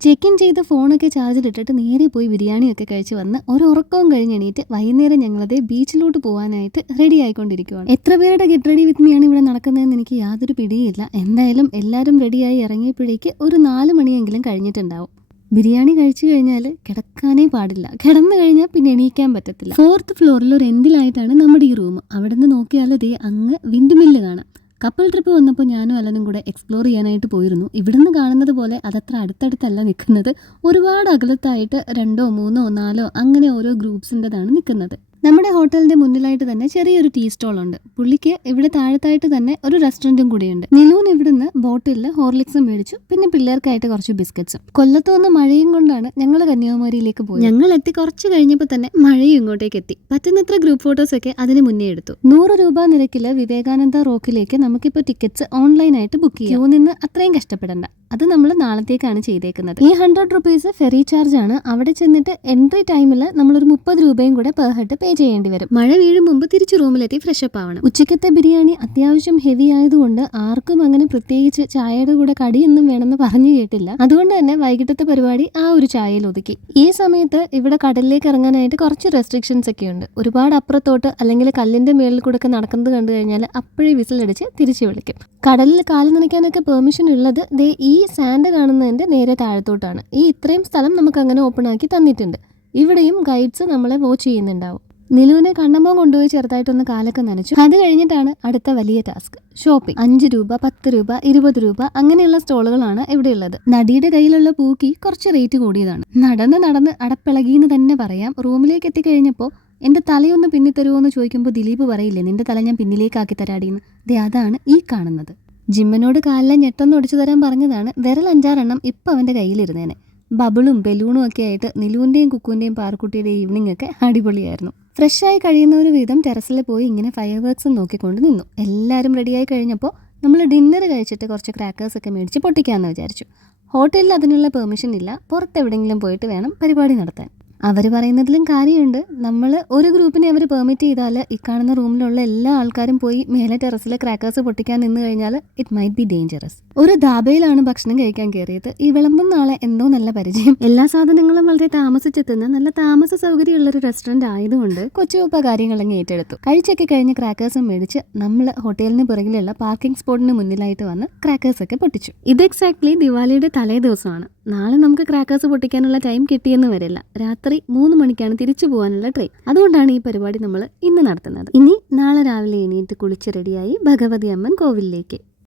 Check in ചെയ്ത് ഫോണൊക്കെ ചാർജിലിട്ടിട്ട് നേരെ പോയി ബിരിയാണിയൊക്കെ കഴിച്ച് വന്ന് ഒരു ഉറക്കവും കഴിഞ്ഞ് എണീറ്റ് വൈകുന്നേരം ഞങ്ങളത് ബീച്ചിലോട്ട് പോകാനായിട്ട് റെഡി ആയിക്കൊണ്ടിരിക്കുകയാണ് എത്ര പേരുടെ ഗെറ്റ് റെഡി വിത്ത് മീ ആണ് ഇവിടെ നടക്കുന്നതെന്ന് എനിക്ക് യാതൊരു പിടിയില്ല എന്തായാലും എല്ലാവരും റെഡിയായി ഇറങ്ങിയപ്പോഴേക്ക് ഒരു നാല് മണിയെങ്കിലും കഴിഞ്ഞിട്ടുണ്ടാവും. ബിരിയാണി കഴിച്ചു കഴിഞ്ഞാൽ കിടക്കാനേ പാടില്ല. കിടന്നു കഴിഞ്ഞാൽ പിന്നെ എണീക്കാൻ പറ്റത്തില്ല. ഫോർത്ത് ഫ്ലോറിൽ ഒരു എൻഡിലായിട്ടാണ് നമ്മുടെ ഈ റൂം അവിടെ നിന്ന് നോക്കിയാൽ ദേ അങ്ങ് വിൻഡ് മില്ല് കാണാം. കപ്പിൾ ട്രിപ്പ് വന്നപ്പോൾ ഞാനും അലനും കൂടെ എക്സ്പ്ലോർ ചെയ്യാനായിട്ട് പോയിരുന്നു. ഇവിടുന്ന് കാണുന്നത് പോലെ അതത്ര അടുത്തടുത്തല്ല നിൽക്കുന്നത് ഒരുപാട് അകലത്തായിട്ട് രണ്ടോ മൂന്നോ നാലോ അങ്ങനെ ഓരോ ഗ്രൂപ്പ്സിന്റെതാണ് നിൽക്കുന്നത് നമ്മുടെ ഹോട്ടലിന്റെ മുന്നിലായിട്ട് തന്നെ ചെറിയൊരു ടീ സ്റ്റോൾ ഉണ്ട്. പുള്ളിക്ക് ഇവിടെ താഴത്തായിട്ട് തന്നെ ഒരു റെസ്റ്റോറന്റും കൂടിയുണ്ട്. നിലൂൻ ഇവിടുന്ന് ബോട്ടിലിൽ ഹോർലിക്സും മേടിച്ചു. പിന്നെ പിള്ളേർക്കായിട്ട് കുറച്ച് ബിസ്ക്കറ്റ്സും. കൊല്ലത്ത് വന്ന മഴയും കൊണ്ടാണ് ഞങ്ങൾ കന്യാകുമാരിയിലേക്ക് പോയത്. ഞങ്ങൾ എത്തി കുറച്ച് കഴിഞ്ഞപ്പോൾ തന്നെ മഴയും ഇങ്ങോട്ടേക്ക് എത്തി. പറ്റുന്നത്ര ഗ്രൂപ്പ് ഫോട്ടോസ് ഒക്കെ അതിന് മുന്നേ എടുത്തു. നൂറ് രൂപ നിരക്കിൽ വിവേകാനന്ദ റോക്കിലേക്ക് നമുക്കിപ്പോൾ ടിക്കറ്റ്സ് ഓൺലൈനായിട്ട് ബുക്ക് ചെയ്യാം. നിന്ന് അത്രയും കഷ്ടപ്പെടണ്ട. അത് നമ്മൾ നാളത്തേക്കാണ് ചെയ്തേക്കുന്നത്. ഈ ഹൺഡ്രഡ് റുപ്പീസ് ഫെറി ചാർജ് ആണ്. അവിടെ ചെന്നിട്ട് എൻട്രി ടൈമിൽ നമ്മളൊരു മുപ്പത് രൂപയും കൂടെ പെർ ഹെഡ് പേ ചെയ്യേണ്ടി വരും. മഴ വീഴും മുമ്പ് തിരിച്ച് റൂമിലെത്തി ഫ്രഷപ്പ് ആവണം. ഉച്ചക്കത്തെ ബിരിയാണി അത്യാവശ്യം ഹെവി ആയതുകൊണ്ട് ആർക്കും അങ്ങനെ പ്രത്യേകിച്ച് ചായയുടെ കൂടെ കടിയൊന്നും വേണമെന്ന് പറഞ്ഞു കേട്ടില്ല. അതുകൊണ്ട് തന്നെ വൈകിട്ടത്തെ പരിപാടി ആ ഒരു ചായയിൽ ഒതുക്കി. ഈ സമയത്ത് ഇവിടെ കടലിലേക്ക് ഇറങ്ങാനായിട്ട് കുറച്ച് റെസ്ട്രിക്ഷൻസ് ഒക്കെ ഉണ്ട്. ഒരുപാട് അപ്പുറത്തോട്ട് അല്ലെങ്കിൽ കല്ലിന്റെ മേളിൽ കൂടെ ഒക്കെ നടക്കുന്നത് കണ്ടു കഴിഞ്ഞാൽ അപ്പോഴേ വിസിലടിച്ച് തിരിച്ചു വിളിക്കും. കടലിൽ കാൽ നനയ്ക്കാനൊക്കെ പെർമിഷൻ ഉള്ളത് ദേ ഈ സാൻഡ് കാണുന്നതിന്റെ നേരെ താഴത്തോട്ടാണ്. ഈ ഇത്രയും സ്ഥലം നമുക്ക് അങ്ങനെ ഓപ്പൺ ആക്കി തന്നിട്ടുണ്ട്. ഇവിടെയും ഗൈഡ്സ് നമ്മളെ വാച്ച് ചെയ്യുന്നുണ്ടാവും. നിലുവിനെ കണ്ണമ്പം കൊണ്ടുപോയി ചെറുതായിട്ടൊന്ന് കാലൊക്കെ നനച്ചു. അത് കഴിഞ്ഞിട്ടാണ് അടുത്ത വലിയ ടാസ്ക്. ഷോപ്പിംഗ്. അഞ്ച് രൂപ പത്ത് രൂപ ഇരുപത് രൂപ അങ്ങനെയുള്ള സ്റ്റോളുകളാണ് ഇവിടെയുള്ളത്. നടിയുടെ കയ്യിലുള്ള പൂക്കി കുറച്ച് റേറ്റ് കൂടിയതാണ്. നടന്ന് നടന്ന് അടപ്പിളകിന്ന് തന്നെ പറയാം റൂമിലേക്ക് എത്തിക്കഴിഞ്ഞപ്പോൾ എന്റെ തലയൊന്ന് പിന്നി പിന്നിത്തരുമോ എന്ന് ചോദിക്കുമ്പോൾ ദിലീപ് പറയില്ലേ നിന്റെ തല ഞാൻ പിന്നിലേക്കാക്കി തരാടിയെന്ന് ദേ അതാണ് ഈ കാണുന്നത്. ജിമ്മനോട് കാലിലെ ഞെട്ടൊന്ന് ഒടിച്ചു തരാൻ പറഞ്ഞതാണ് വിരൽ അഞ്ചാറെണ്ണം ഇപ്പം അവന്റെ കയ്യിലിരുന്നേനെ. ബബിളും ബലൂണും ഒക്കെ ആയിട്ട് നിലുവിന്റെയും കുക്കുവിന്റെയും പാർക്കുട്ടിയുടെയും ഈവനിങ് ഒക്കെ അടിപൊളിയായിരുന്നു. ഫ്രഷായി കഴിയുന്ന ഒരു വിധം ടെറസിൽ പോയി ഇങ്ങനെ ഫയർ വർക്ക്സ് നോക്കിക്കൊണ്ട് നിന്നു. എല്ലാവരും റെഡിയായി കഴിഞ്ഞപ്പോൾ നമ്മൾ ഡിന്നർ കഴിച്ചിട്ട് കുറച്ച് ക്രാക്കേഴ്സ് ഒക്കെ മേടിച്ച് പൊട്ടിക്കാമെന്ന് വിചാരിച്ചു. ഹോട്ടലിൽ അതിനുള്ള പെർമിഷൻ ഇല്ല. പുറത്തെവിടെയെങ്കിലും പോയിട്ട് വേണം പരിപാടി നടത്താൻ. അവർ പറയുന്നതിലും കാര്യമുണ്ട്. നമ്മൾ ഒരു ഗ്രൂപ്പിനെ അവർ പെർമിറ്റ് ചെയ്താൽ ഈ കാണുന്ന റൂമിലുള്ള എല്ലാ ആൾക്കാരും പോയി മേലെ ടെറസിലെ ക്രാക്കേഴ്സ് പൊട്ടിക്കാൻ നിന്ന് കഴിഞ്ഞാൽ ഇറ്റ് മൈറ്റ് ബി ഡേഞ്ചറസ് ഒരു ധാബയിലാണ് ഭക്ഷണം കഴിക്കാൻ കയറിയത്. ഈ വിളമ്പുന്ന ആളെ എന്തോ നല്ല പരിചയം. എല്ലാ സാധനങ്ങളും വളരെ താമസിച്ചെത്തുന്ന നല്ല താമസ സൗകര്യമുള്ള ഒരു റെസ്റ്റോറന്റ് ആയതുകൊണ്ട് കൊച്ചുവപ്പ കാര്യങ്ങളങ്ങ് ഏറ്റെടുത്തു. കഴിച്ചൊക്കെ കഴിഞ്ഞ് ക്രാക്കേഴ്സും മേടിച്ച് നമ്മൾ ഹോട്ടലിന് പുറകിലുള്ള പാർക്കിംഗ് സ്പോട്ടിന് മുന്നിലായിട്ട് വന്ന് ക്രാക്കേഴ്സ് ഒക്കെ പൊട്ടിച്ചു. ഇത് എക്സാക്ട്ലി ദിവാലിയുടെ തലേ ദിവസമാണ്. നാളെ നമുക്ക് ക്രാക്കേഴ്സ് പൊട്ടിക്കാനുള്ള ടൈം കിട്ടിയെന്ന് വരില്ല. രാത്രി മൂന്ന് മണിക്കാണ് തിരിച്ചു പോകാനുള്ള ട്രെയിൻ അതുകൊണ്ടാണ് ഈ പരിപാടി നമ്മൾ ഇന്ന് നടത്തുന്നത്. ഇനി നാളെ രാവിലെ എണീറ്റ് കുളിച്ച് റെഡിയായി ഭഗവതി അമ്മൻ കോവിലിലേക്ക്.